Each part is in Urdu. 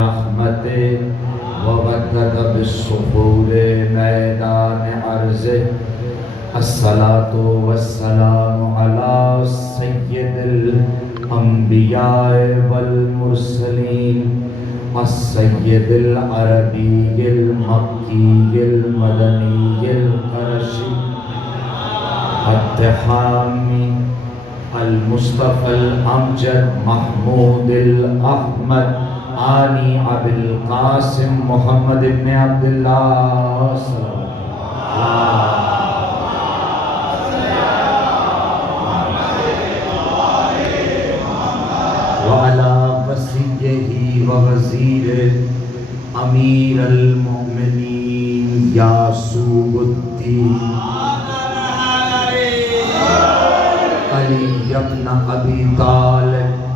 رحمت وودت بالصخور میدان عرض الصلاة والسلام على سید الانبیاء والمرسلین السید العربی المکی المدنی القرشی التحامی المصطفى الامجد محمود الاحمد آنی ابو القاسم محمد ابن عبداللہ صلی وعلى وصیہ ووزیر امیر المؤمنین یعقوب الدین علی ابن ابی طالب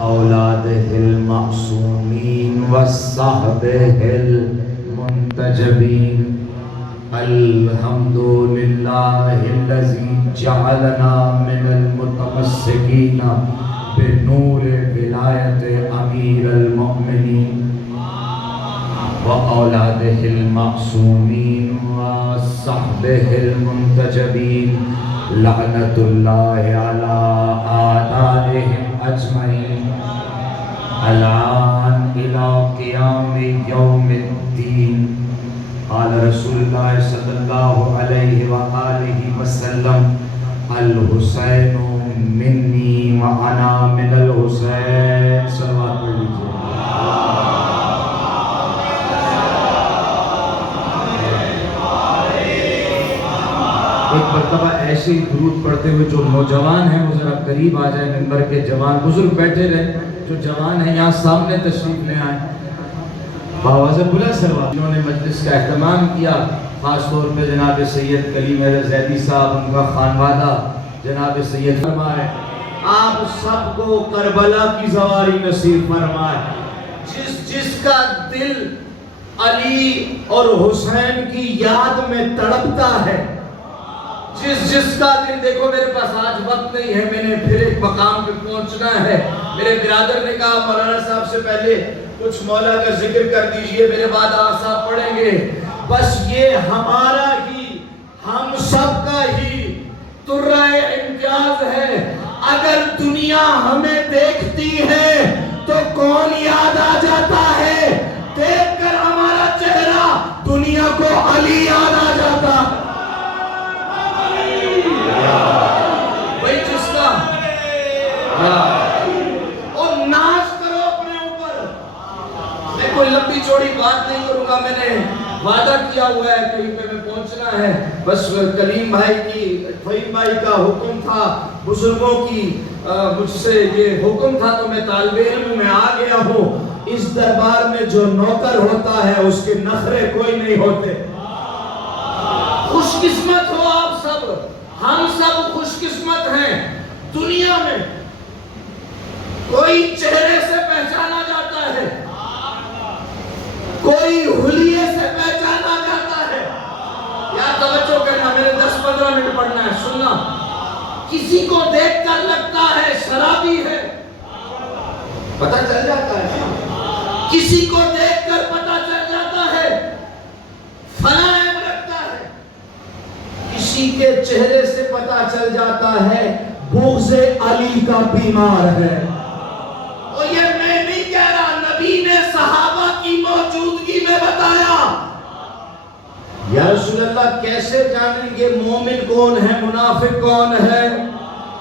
اولادہ المعصومین وصحبہ المنتجبین الحمدللہ الذی جعلنا من المتمسکین بنور ولایت امیر المؤمنین واولادہ المعصومین وصحبہ المنتجبین لعنت اللہ علی اعدائہم اجمعین الان الى قیام یوم الدین قال رسول اللہ صلی اللہ علیہ وآلہ وسلم الحسین منی وانا من الحسین صلوات پڑھ لیجیے ایک مرتبہ ایسے ہی درود پڑھتے ہوئے جو نوجوان ہیں وہ ذرا قریب آ جائیں ممبر کے جوان بزرگ بیٹھے رہے جو جوان ہیں یہاں سامنے تشریف لے آئیں باوازہ بلا سلوات جنہوں نے مجلس کا اہتمام کیا خاص طور پہ جناب سید کلیم زیدی صاحب ان کا خانوادہ جناب سید فرمائے آپ سب کو کربلا کی زواری نصیب فرمائے جس کا دل علی اور حسین کی یاد میں تڑپتا ہے جس کا دل دیکھو میرے پاس آج وقت نہیں ہے میں نے پھر ایک مقام پہ پہنچنا ہے میرے برادر نے کہا مولانا صاحب سے پہلے کچھ مولا کا ذکر کر دیجئے میرے بعد آپ صاحب پڑھیں گے بس یہ ہمارا ہی ہم سب کا ہی ترہ امتیاز ہے اگر دنیا ہمیں دیکھتی ہے تو کون یاد آ جاتا ہے دیکھ کر ہمارا چہرہ دنیا کو علی یاد آ جاتا ہے وہی جس کا اور ناز کرو اپنے اوپر میں کوئی لمبی چوڑی بات نہیں کروں گا میں نے وعدہ کیا ہوا ہے کہیں پہ میں پہنچنا ہے بس کلیم بھائی کی فہیم بھائی کا حکم تھا بزرگوں کی مجھ سے یہ حکم تھا تو میں طالب علم میں آ گیا ہوں اس دربار میں جو نوکر ہوتا ہے اس کے نخرے کوئی نہیں ہوتے خوش قسمت ہو آپ سب ہم سب خوش قسمت ہیں دنیا میں کوئی چہرے سے پہچانا جاتا ہے کوئی حلیے سے پہچانا جاتا ہے یا توجہ کرنا میرے 10-15 منٹ پڑھنا ہے سننا کسی کو دیکھ کر لگتا ہے شرابی ہے پتہ چل جاتا ہے کسی کو دیکھ کر پتہ چل جاتا ہے فلاں کسی کے چہرے سے پتہ چل جاتا ہے بغض علی کا بیمار ہے اور یہ میں نہیں کہہ رہا نبی نے صحابہ کی موجودگی میں بتایا یا رسول اللہ کیسے جانیں گے مومن کون ہے منافق کون ہے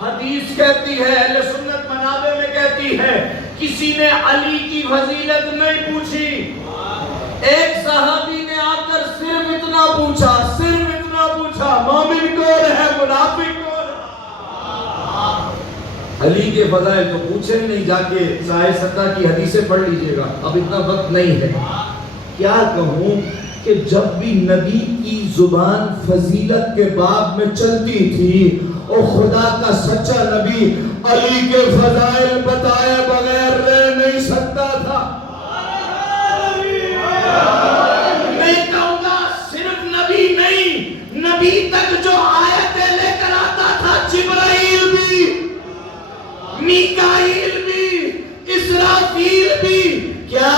حدیث کہتی ہے اہل سنت منابع میں کہتی ہے کسی نے علی کی فضیلت نہیں پوچھی ایک صحابی نے آ کر صرف اتنا پوچھا مومن کون ہے منافق کون علی کے فضائل تو پوچھے نہیں جا کے سائے ستہ کی حدیثیں پڑھ لیجئے گا اب اتنا وقت نہیں ہے کیا کہوں کہ جب بھی نبی کی زبان فضیلت کے باب میں چلتی تھی اور خدا کا سچا نبی علی کے فضائل بتائے بغیر رہ نہیں سکتا تھا نبی تک جو آیتیں لے کر آتا تھا جبرائیل بھی میکائیل بھی اسرافیل بھی کیا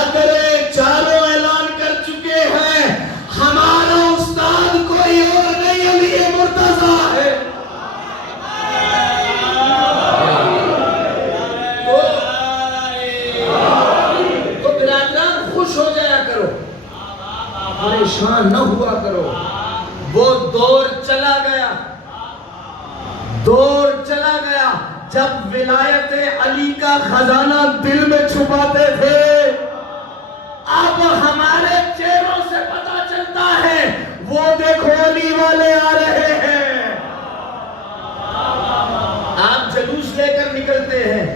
پریشان نہ ہوا کرو. وہ دور چلا گیا، دور چلا گیا جب ولایت علی کا خزانہ دل میں چھپاتے تھے. اب ہمارے چہروں سے پتا چلتا ہے وہ دیکھو علی والے آ رہے ہیں. آپ جلوس لے کر نکلتے ہیں.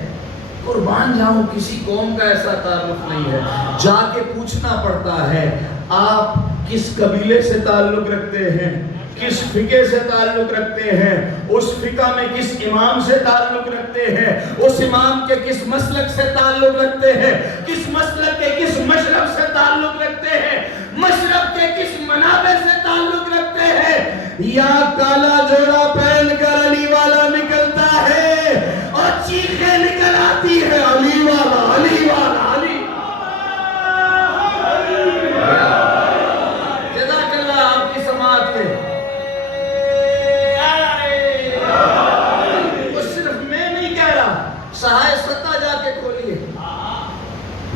قربان جاؤں کسی قوم کا ایسا تعلق نہیں ہے. جا کے پوچھنا پڑتا ہے آپ کس قبیلے سے تعلق رکھتے ہیں، کس فقہ سے تعلق رکھتے ہیں، اس فقہ میں کس امام سے تعلق رکھتے ہیں، اس امام کے کس مسلک سے تعلق رکھتے ہیں، کس مسلک کے کس مشرب سے تعلق رکھتے ہیں، مشرب کے کس منابع سے تعلق رکھتے ہیں. یا کالا جوڑا پہن کر علی والا نکلتا ہے اور چیخیں نکل آتی ہے علی والا علی والا علی. جزاک اللہ آپ کی سماعت کے. سہائے ستہ جا کے کھولیے،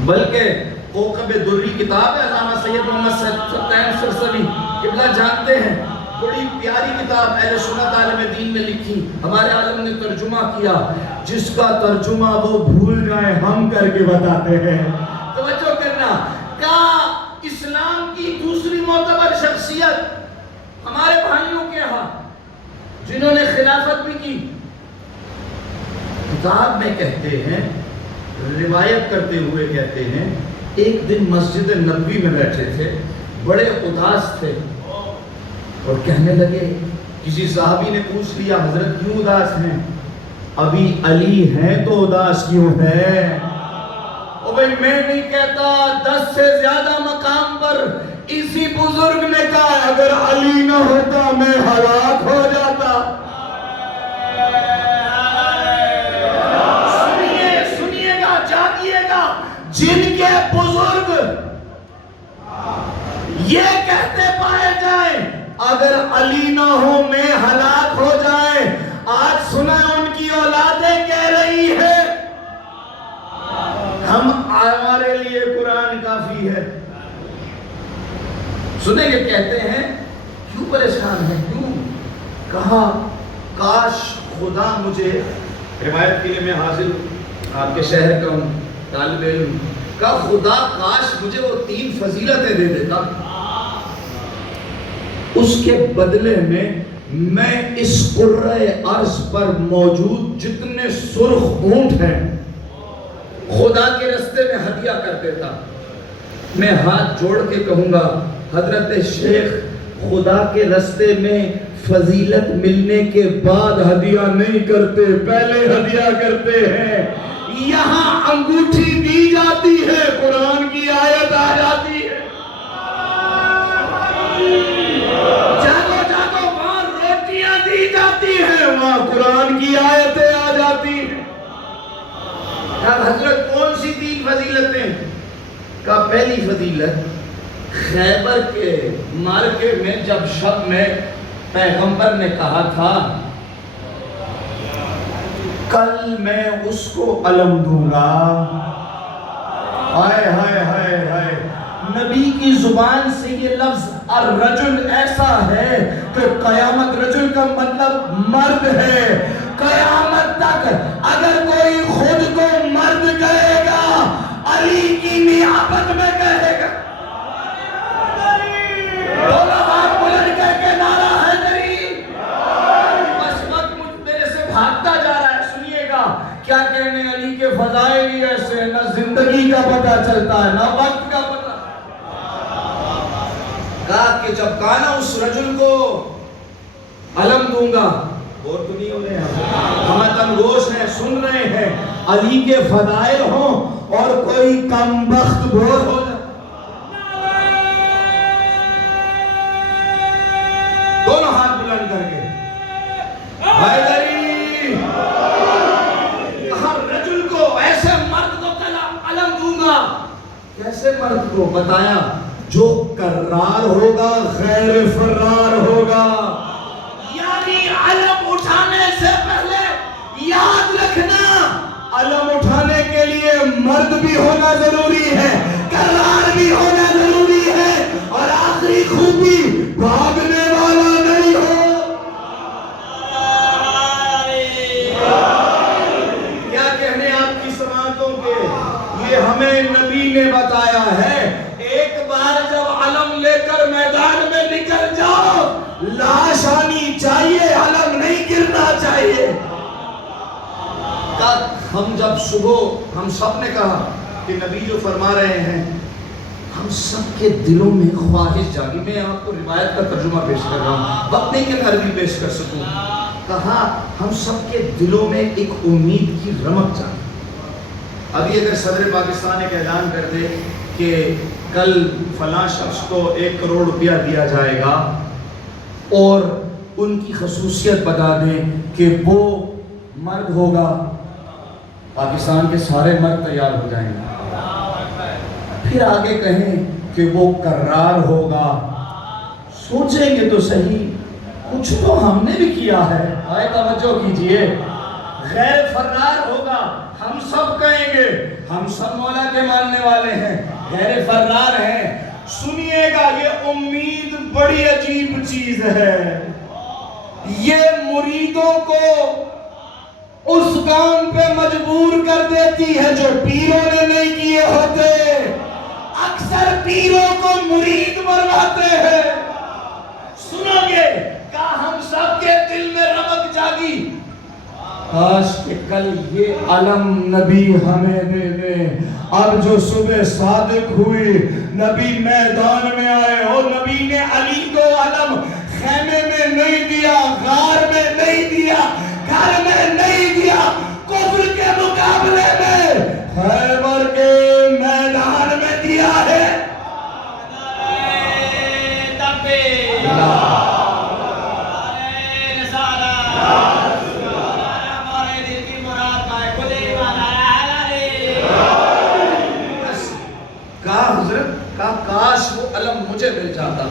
بلکہ کوکب دری کتاب ہے علامہ سید محمد ستائم سرسوی قبلہ جانتے ہیں، بڑی پیاری کتاب اہل سنت عالم دین میں لکھی. ہمارے عالم نے ترجمہ کیا، جس کا ترجمہ وہ بھول جائیں ہم کر کے بتاتے ہیں. توجہ کرنا. کا اسلام کی دوسری معتبر شخصیت ہمارے بھائیوں کے ہاں جنہوں نے خلافت بھی کی، کتاب میں کہتے ہیں، روایت کرتے ہوئے کہتے ہیں، ایک دن مسجد نبوی میں بیٹھے تھے، بڑے اداس تھے اور کہنے لگے، کسی صحابی نے پوچھ لیا حضرت کیوں اداس ہیں؟ ابھی علی ہیں تو اداس کیوں ہے؟ او بھئی میں نہیں کہتا، 10 سے زیادہ مقام پر اسی بزرگ نے کہا اگر علی نہ ہوتا میں ہلاک ہو جاتا. جن کے بزرگ یہ کہتے پائے جائیں اگر علی نہ ہو میں ہلاک ہو جائیں، آج سنا ان کی اولادیں کہہ رہی ہے ہمارے لیے قرآن کافی ہے. سنیں گے کہتے ہیں کیوں پریشان ہیں، کیوں؟ کہا کاش خدا مجھے، روایت کے لیے میں حاضر آپ کے شہر کا ہوں، طالب علم کا، خدا کاش مجھے وہ 3 فضیلتیں دے دیتا، اس کے بدلے میں اس قرۂ ارض پر موجود جتنے سرخ اونٹ ہیں خدا کے رستے میں ہدیہ کر دیتا. میں ہاتھ جوڑ کے کہوں گا حضرت شیخ خدا کے رستے میں فضیلت ملنے کے بعد ہدیہ نہیں کرتے، پہلے ہدیہ کرتے ہیں. یہاں انگوٹھی دی جاتی ہے، قرآن کی آیت آ جاتی ہے. جاگو جاگو وہاں روٹیاں دی جاتی ہیں، وہاں قرآن کی آیتیں آ جاتی ہیں. حضرت کون سی 3 فضیلتیں؟ کا پہلی فضیلت خیبر کے مارکے میں جب شب میں پیغمبر نے کہا تھا کل میں اس کو علم دوں گا، ہائے ہائے ہائے ہائے، نبی کی زبان سے یہ لفظ الرجل ایسا ہے کہ قیامت، رجل کا مطلب مرد ہے، قیامت تک اگر کوئی خود کو مرد کہے گا علی کی نیابت میں کہے گا. بولو آپ بلند کر کے نعرہ حیدری. بس وقت میرے سے بھاگتا جا رہا ہے، سنیے گا کیا کہنے علی کے فضائل ہی ایسے، نہ زندگی کا پتہ چلتا ہے نہ وقت کا پتہ. کہا کہ جب کہا نا اس رجل کو علم دوں گا، اور تو نہیں ہو رہے ہیں، ہمیں تنگوش ہیں، سن رہے ہیں، علی کے فضائل ہوں اور کوئی کم بخت بور ہو جائے. دونوں ہاتھ بلند کر کے حیدری، ہر رجل کو، ایسے مرد کو علم دوں گا. کیسے مرد کو؟ بتایا جو کرار ہوگا غیر فرار ہوگا. یعنی علم اٹھانے سے پہلے یاد رکھنا، علم اٹھانے کے لیے مرد بھی ہونا ضروری ہے، کرار بھی ہونا ضروری ہے، اور آخر نے بتایا ہے ایک بار جب علم لے کر میدان میں نکل جاؤ لاش آنی چاہیے، علم نہیں گرنا چاہیے۔ ہم جب صبح ہم سب نے کہا کہ نبی جو فرما رہے ہیں، ہم سب کے دلوں میں خواہش جاگی۔ میں آپ کو روایت کا ترجمہ پیش کر رہا ہوں، وقت نہیں کہ میں عربی پیش کر سکوں۔ کہا ہم سب کے دلوں میں ایک امید کی رمق جاگی۔ ابھی اگر صدر پاکستان ایک اعلان کر دے کہ کل فلاں شخص کو 1 کروڑ روپیہ دیا جائے گا اور ان کی خصوصیت بتا دیں کہ وہ مرد ہوگا، پاکستان کے سارے مرد تیار ہو جائیں گے۔ پھر آگے کہیں کہ وہ کرار ہوگا، سوچیں گے تو صحیح کچھ تو ہم نے بھی کیا ہے۔ آئے توجہ کیجئے، غیر فرار ہوگا، ہم سب کہیں گے ہم سب مولا کے ماننے والے ہیں، غیر فرار ہیں۔ سنیے گا یہ امید بڑی عجیب چیز ہے، یہ مریدوں کو اس کام پہ مجبور کر دیتی ہے جو پیروں نے نہیں کیے ہوتے۔ اکثر پیروں کو مرید بناتے ہیں۔ سنو گے کہا ہم سب کے دل میں رمق جاگی، کاش کہ کل یہ علم نبی ہمیں دے دے۔ اب جو صبح صادق ہوئی، نبی میدان میں آئے، اور نبی نے علی کو علم خیمے میں نہیں دیا، غار میں نہیں دیا، گھر میں نہیں دیا، کفر کے مقابلے میں خیبر کے میدان میں دیا ہے۔ کاش وہ علم مجھے مل جاتا۔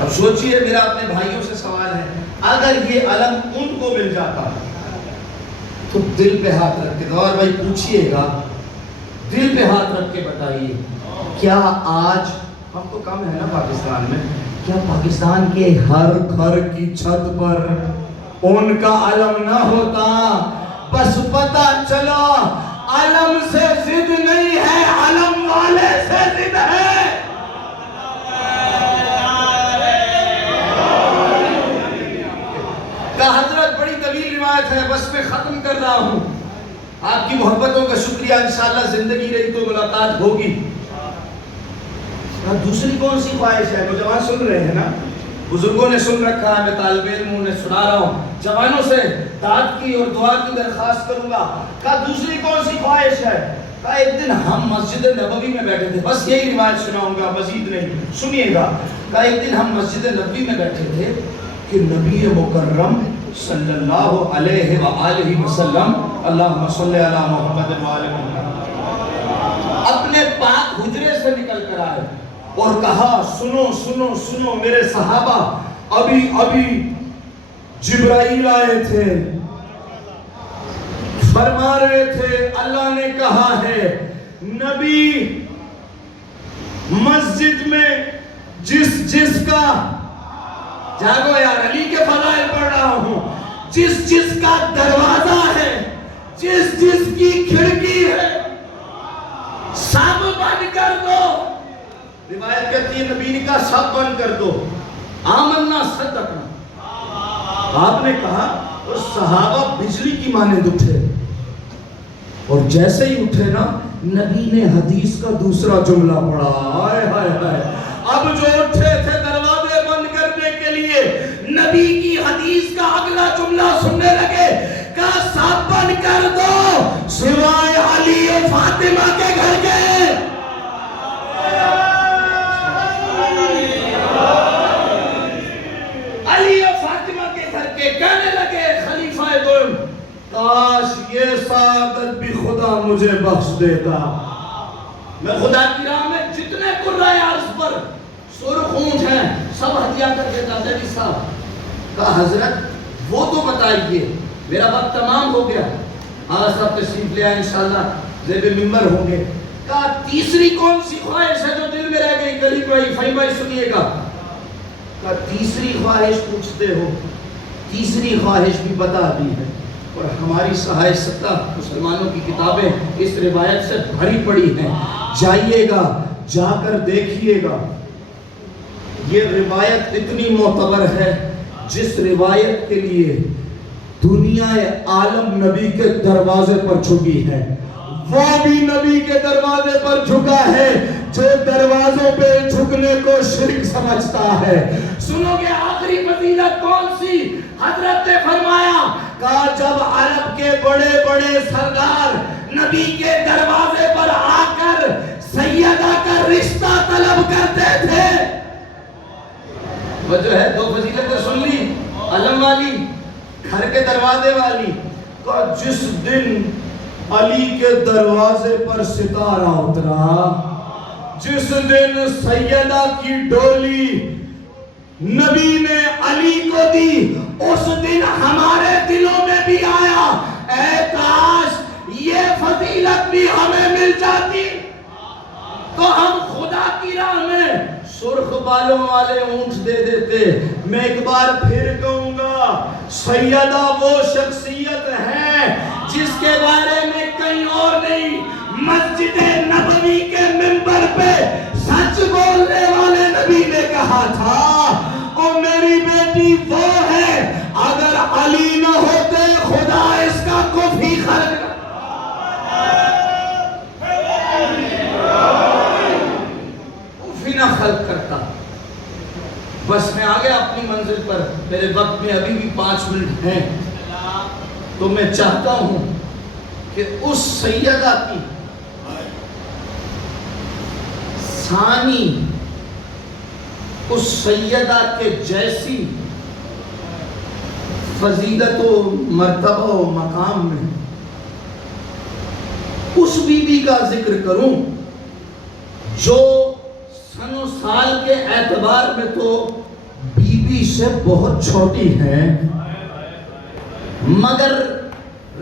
اب سوچئے، میرا اپنے بھائیوں سے سوال ہے، اگر یہ علم ان کو مل جاتا تو دل پہ ہاتھ رکھ کے، اور بھائی پوچھئے گا، دل پہ ہاتھ رکھ کے بتائیے، کیا آج ہم تو کم ہے نا پاکستان میں، کیا پاکستان کے ہر گھر کی چھت پر ان کا علم نہ ہوتا؟ بس پتہ چلا علم سے ضد نہیں ہے، علم والے سے ضد ہے۔ حضرت بڑی طویل روایت ہے، بس میں ختم کر رہا ہوں۔ آپ کی محبتوں کا شکریہ، انشاءاللہ زندگی رہی تو ملاقات ہوگی۔ دوسری کون سی خواہش ہے؟ نوجوان سن رہے ہیں نا، بزرگوں نے سن رکھا ہے، میں طالب علموں نے سنا رہا ہوں، جوانوں سے دعوت کی اور دعا کی درخواست کروں گا۔ کہا دوسری کون سی خواہش ہے؟ کہا ایک دن ہم مسجد نبوی میں بیٹھے تھے، بس یہی روایت سناؤں گا، مزید نہیں، سنیے گا۔ کہا ایک دن ہم مسجد نبوی میں بیٹھے تھے کہ نبی مکرم صلی اللہ علیہ وآلہ وسلم، اللہم صلی علی محمد وآلہ محمد، اپنے پاک حجرے سے نکل کر آئے اور کہا سنو سنو سنو میرے صحابہ، ابھی جبرائیل آئے تھے، فرما رہے تھے اللہ نے کہا ہے نبی مسجد میں جس کا، جاگو یار علی کے فضائل پڑھ رہا ہوں، جس کا دروازہ ہے، جس کی کھڑکی ہے، سب بند کر دو۔ روایت کہتی ہے نبی نے کہا سب بند کر دو، آمنا صدقنا۔ آپ نے کہا اور صحابہ بجلی کی مانند اٹھے، اور جیسے ہی اٹھے نا نبی نے حدیث کا دوسرا جملہ پڑھا، آئے ہائے ہائے۔ اب جو اٹھے تھے دروازے بند کرنے کے لیے، نبی کی حدیث کا اگلا جملہ سننے لگے، کہا سب بند کر دو سوائے علی و فاطمہ کے گھر کے۔ علی و فاطمہ کے گھر کے کہنے لگے خلیفہ دوم، کاش یہ سعادت بھی خدا مجھے بخش دیتا، میں خدا کی راہ میں جتنے قرائے عرض پر سرخ اونٹ ہیں سب ہدیہ کر دیتا۔ زیدی صاحب کہا حضرت وہ تو بتائیے، میرا وقت تمام ہو گیا، آج صاحب تشریف لے آئے، انشاءاللہ زیب ممبر ہوں گے۔ کہا تیسری کون سی خواہش ہے جو دل میں رہ گئی؟ گلی بھائی فہیم بھائی سنیے گا۔ کہا تیسری خواہش پوچھتے ہو، تیسری خواہش بھی بتا دی ہے، اور ہماری سہائے ستہ مسلمانوں کی کتابیں اس روایت سے بھری پڑی ہیں. جائیے گا, جا کر دیکھیے گا. یہ روایت اتنی معتبر ہے جس روایت کے لیے دنیا عالم نبی کے دروازے پر جھکی ہے. وہ بھی نبی کے دروازے پر جھکا ہے جو دروازوں پہ جھکنے کو شرک سمجھتا ہے. سنو گے آخری فضیلت کون سی؟ حضرت نے فرمایا کہ جب عرب کے بڑے بڑے سردار نبی کے دروازے پر آ کر سیدہ کا رشتہ طلب کرتے تھے. وہ جو ہے دو فضیلتیں سن لی, علم والی, گھر کے دروازے والی. کہ جس دن علی کے دروازے پر ستارہ اترا, جس دن سیدہ کی ڈولی نبی نے علی کو دی, اس دن ہمارے دلوں میں بھی آیا اے کاش یہ فضیلت بھی ہمیں مل جاتی تو ہم خدا کی راہ میں سرخ بالوں والے اونٹ دے دیتے. میں ایک بار پھر کہوں گا, سیدہ وہ شخصیت ہے جس کے بارے میں کہیں اور نہیں, مسجد نبوی کے منبر پہ سچ بولنے والے نبی نے کہا تھا او میری بیٹی وہ ہے, اگر علی نہ ہوتے خدا اس کا کفی خلق نہ خلق کرتا. بس میں آگے اپنی منزل پر, میرے وقت میں ابھی بھی 5 منٹ ہیں, تو میں چاہتا ہوں کہ اس سیدہ کی ثانی, اس سیدہ کے جیسی فضیلت و مرتبہ و مقام میں اس بی بی کا ذکر کروں جو سن و سال کے اعتبار میں تو بی بی سے بہت چھوٹی ہے, مگر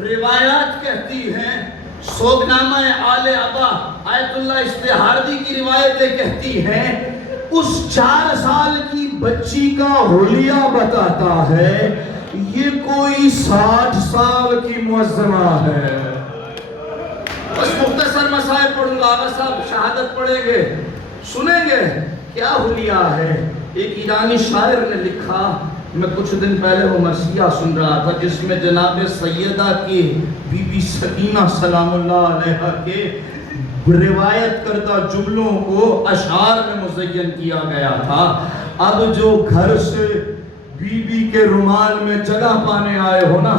روایات کہتی ہیں, سوگنامہ آل ابا آیت اللہ استحاردی کی روایتیں کہتی ہیں, اس 4 سال کی بچی کا حلیہ بتاتا ہے یہ کوئی 60 سال کی معظمہ ہے. بس مختصر مسائل پڑھوں گا, آغا صاحب شہادت پڑھیں گے, سنیں گے کیا حلیہ ہے. ایک ایرانی شاعر نے لکھا, میں کچھ دن پہلے وہ مرثیہ سن رہا تھا جس میں جناب سیدہ کی بی بی سکینہ سلام اللہ علیہا کے روایت کردہ جملوں کو اشعار میں مزین کیا گیا تھا. اب جو گھر سے بی بی کے رومال میں جگہ پانے آئے ہو نا,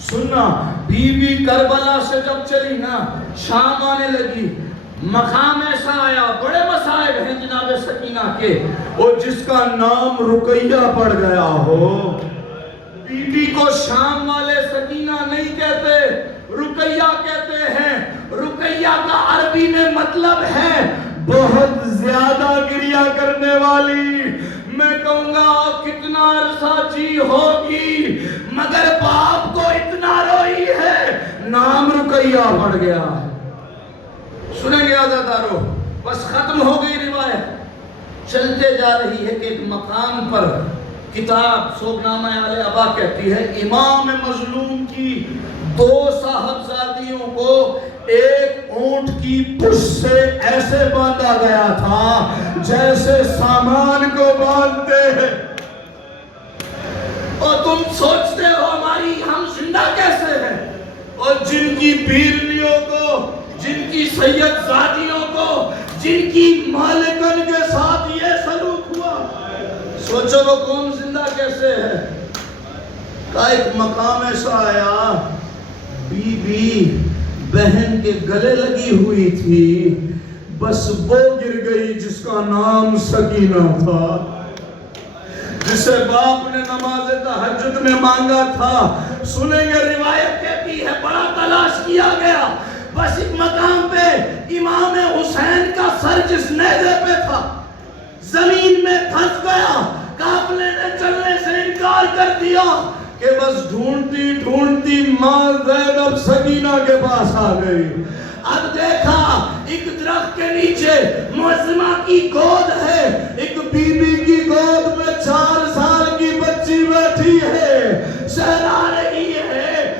سننا بی بی کربلا سے جب چلی نا, شام آنے لگی, مقام ایسا آیا, بڑے مصائب ہیں جناب سکینہ کے, اور جس کا نام رقیہ پڑ گیا ہو, بی بی کو شام والے سکینہ نہیں کہتے, رقیہ کہتے ہیں. رقیہ کا عربی میں مطلب ہے بہت زیادہ گریہ کرنے والی. میں کہوں گا کتنا عرصہ جی ہوگی مگر باپ کو اتنا روئی ہے, نام رقیہ پڑ گیا ہے. سنیں گے عزیزارو, بس ختم ہو گئی روایت, چلتے جا رہی ہے کہ ایک مقام پر کتاب سوگنامہ آل ابا کہتی ہے امام مظلوم کی 2 صاحبزادیوں کو ایک اونٹ کی پشت سے ایسے باندھا گیا تھا جیسے سامان کو باندھتے ہیں. اور تم سوچتے ہو ہماری ہم زندہ کیسے ہیں, اور جن کی بیویوں کو, جن کی سید زادیوں کو, جن کی مالکن کے ساتھ یہ سلوک ہوا, سوچو وہ کون زندہ کیسے ہے. کا ایک مقام ایسا آیا, بی بی بہن کے گلے لگی ہوئی تھی, بس وہ گر گئی جس کا نام سکینہ تھا, جسے باپ نے نماز تہجد میں مانگا تھا. سنیں گے روایت کہتی ہے بڑا تلاش کیا گیا, بس ایک مقام پہ امام حسین کا سر جس نیزے پہ تھا زمین میں پھنس گیا, قافلے نے چلنے سے انکار کر دیا کہ بس ڈھونڈتی ڈھونڈتی ماں زینب سکینہ کے پاس آ گئی. اب دیکھا ایک درخت کے نیچے معظمہ کی گود ہے, ایک بی بی کی گود میں 4 سال کی بچی بیٹھی ہے, سہلا رہی ہے,